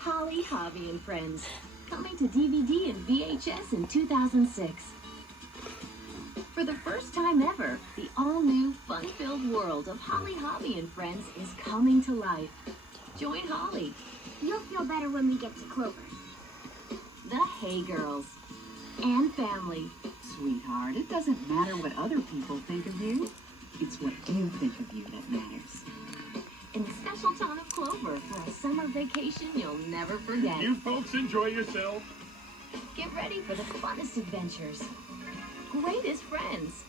Holly, Hobby, and Friends, coming to DVD and VHS in 2006. For the first time ever, the all-new, fun-filled world of Holly, Hobby, and Friends is coming to life. Join Holly. You'll feel better when we get to Clover. The Hay Girls. And family. Sweetheart, it doesn't matter what other people think of you. It's what you think of you that matters. In the special town of Clover for a summer vacation you'll never forget. You folks enjoy yourself? Get ready for the funnest adventures, greatest friends,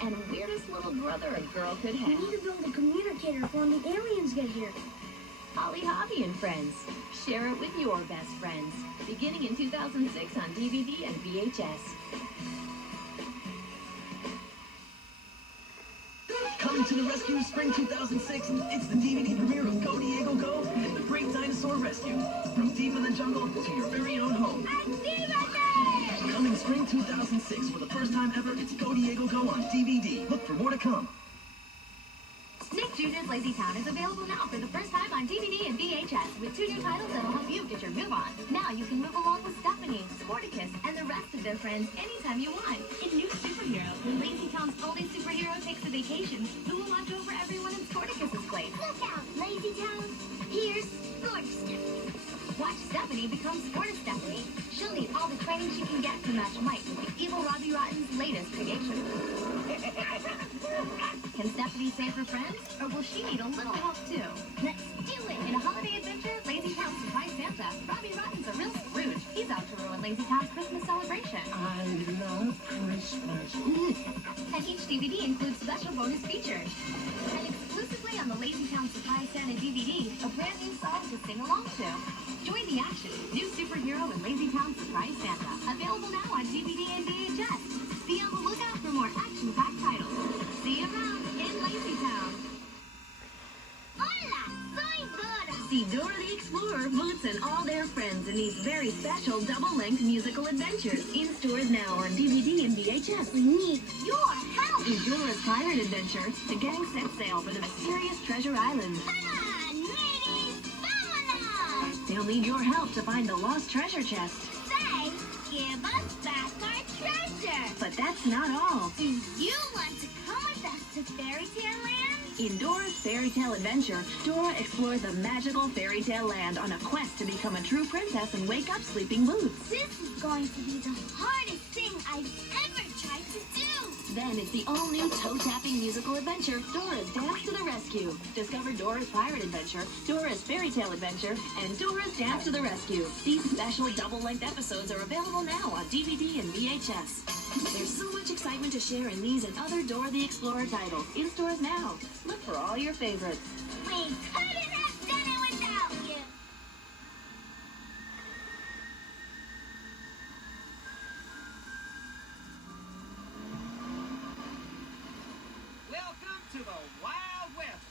and weirdest little brother a girl could We have. need to build a communicator for when the aliens get here. Holly, Hobby, and Friends. Share it with your best friends. Beginning in 2006 on DVD and VHS. Coming to the rescue spring 2006, it's the DVD premiere of Go Diego Go and the Great Dinosaur Rescue. From deep in the jungle to your very own home. Coming spring 2006, for the first time ever, it's Go Diego Go on DVD. Look for more to come. Nick Jr.'s Lazy Town is available now for the first time on DVD and VHS with 2 new titles that'll help you get your move on. Now you can move along with Stephanie, Sporticus, and the rest of their friends anytime you want. In new superhero, when Lazy Town's only superhero takes a vacation, who will watch over everyone in Sporticus's place? Look out, Lazy Town. Here's Sporty Stephanie. Watch Stephanie become Sporty Stephanie. She'll need all the training she can get to match Mike with the evil Robbie Rotten's latest creation. Can Stephanie save her friends, or will she need a little help too? Let's do it! In a holiday adventure, Lazy Town Surprise Santa, Robbie Rotten's a real Scrooge. He's out to ruin Lazy Town's Christmas celebration. I love Christmas. And each DVD includes special bonus features. And exclusively on the Lazy Town Surprise Santa DVD, a brand new song to sing along to. Join the action. New superhero and Lazy Town Surprise Santa. Available now on DVD and VHS. Be on the lookout for more action-packed titles. See you around in Lazy Town. Hola, soy Dora. See Dora the Explorer, Boots, and all their friends in these very special double-length musical adventures. In stores now on DVD and VHS. We need your help. In Dora's Pirate Adventure, the gang set sail for the mysterious Treasure Island. Come on, ladies, vámonos. They'll need your help to find the lost treasure chest. Say, give us back our treasure. But that's not all. Do you want to come with us to Fairy Tale Land? In Dora's Fairy Tale Adventure, Dora explores the magical fairy tale land on a quest to become a true princess and wake up sleeping Boots. This is going to be the hardest thing I've ever tried to do. Then it's the all-new toe-tapping musical adventure, Dora's Dance to the Rescue. Discover Dora's Pirate Adventure, Dora's Fairy Tale Adventure, and Dora's Dance to the Rescue. These special double-length episodes are available now on DVD and VHS. There's so much excitement to share in these and other Dora the Explorer titles. In stores now. Look for all your favorites. We couldn't have done it without you. Welcome to the Wild West.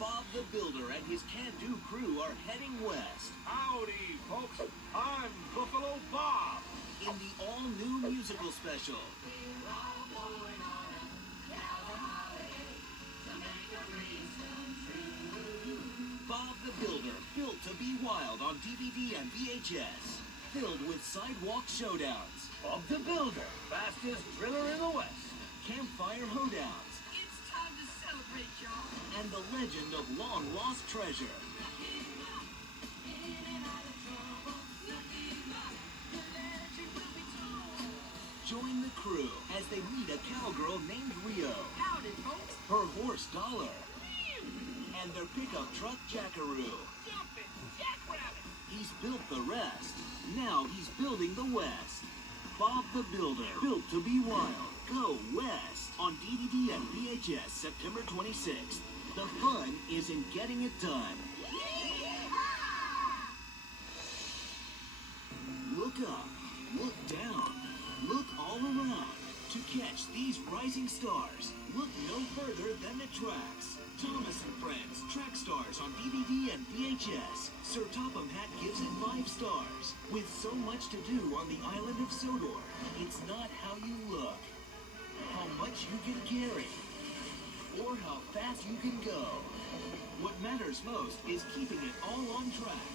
Bob the Builder and his can-do crew are heading west. Howdy, folks. I'm Buffalo Bob. In the all-new musical special. Bob the Builder, built to be wild on DVD and VHS. Filled with sidewalk showdowns. Bob the Builder, fastest driller in the West. Campfire hoedowns. It's time to celebrate, y'all. And the legend of long-lost treasure. Join the crew as they meet a cowgirl named Rio, Howdy, folks. her horse Dollar, and their pickup truck Jackaroo. Jumping, Jackrabbit. He's built the rest. Now he's building the West. Bob the Builder, built to be wild. Go West on DVD and VHS September 26th. The fun is in getting it done. Look up, look down, look all around. To catch these rising stars, look no further than the tracks. Thomas and Friends, Track Stars on DVD and VHS. Sir Topham Hatt gives it 5 stars. With so much to do on the island of Sodor, it's not how you look, how much you can carry, or how fast you can go. What matters most is keeping it all on track.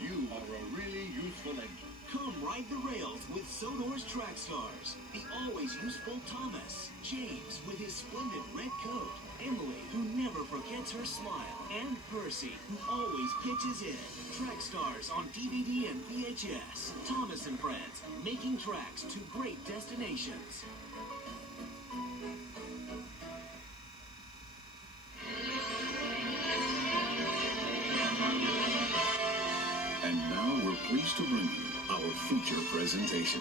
You are a really useful engine. Come ride the rails with Sodor's track stars. The always useful Thomas, James with his splendid red coat, Emily who never forgets her smile, and Percy who always pitches in. Track stars on DVD and VHS. Thomas and Friends, making tracks to great destinations. And now we're pleased to bring you our feature presentation.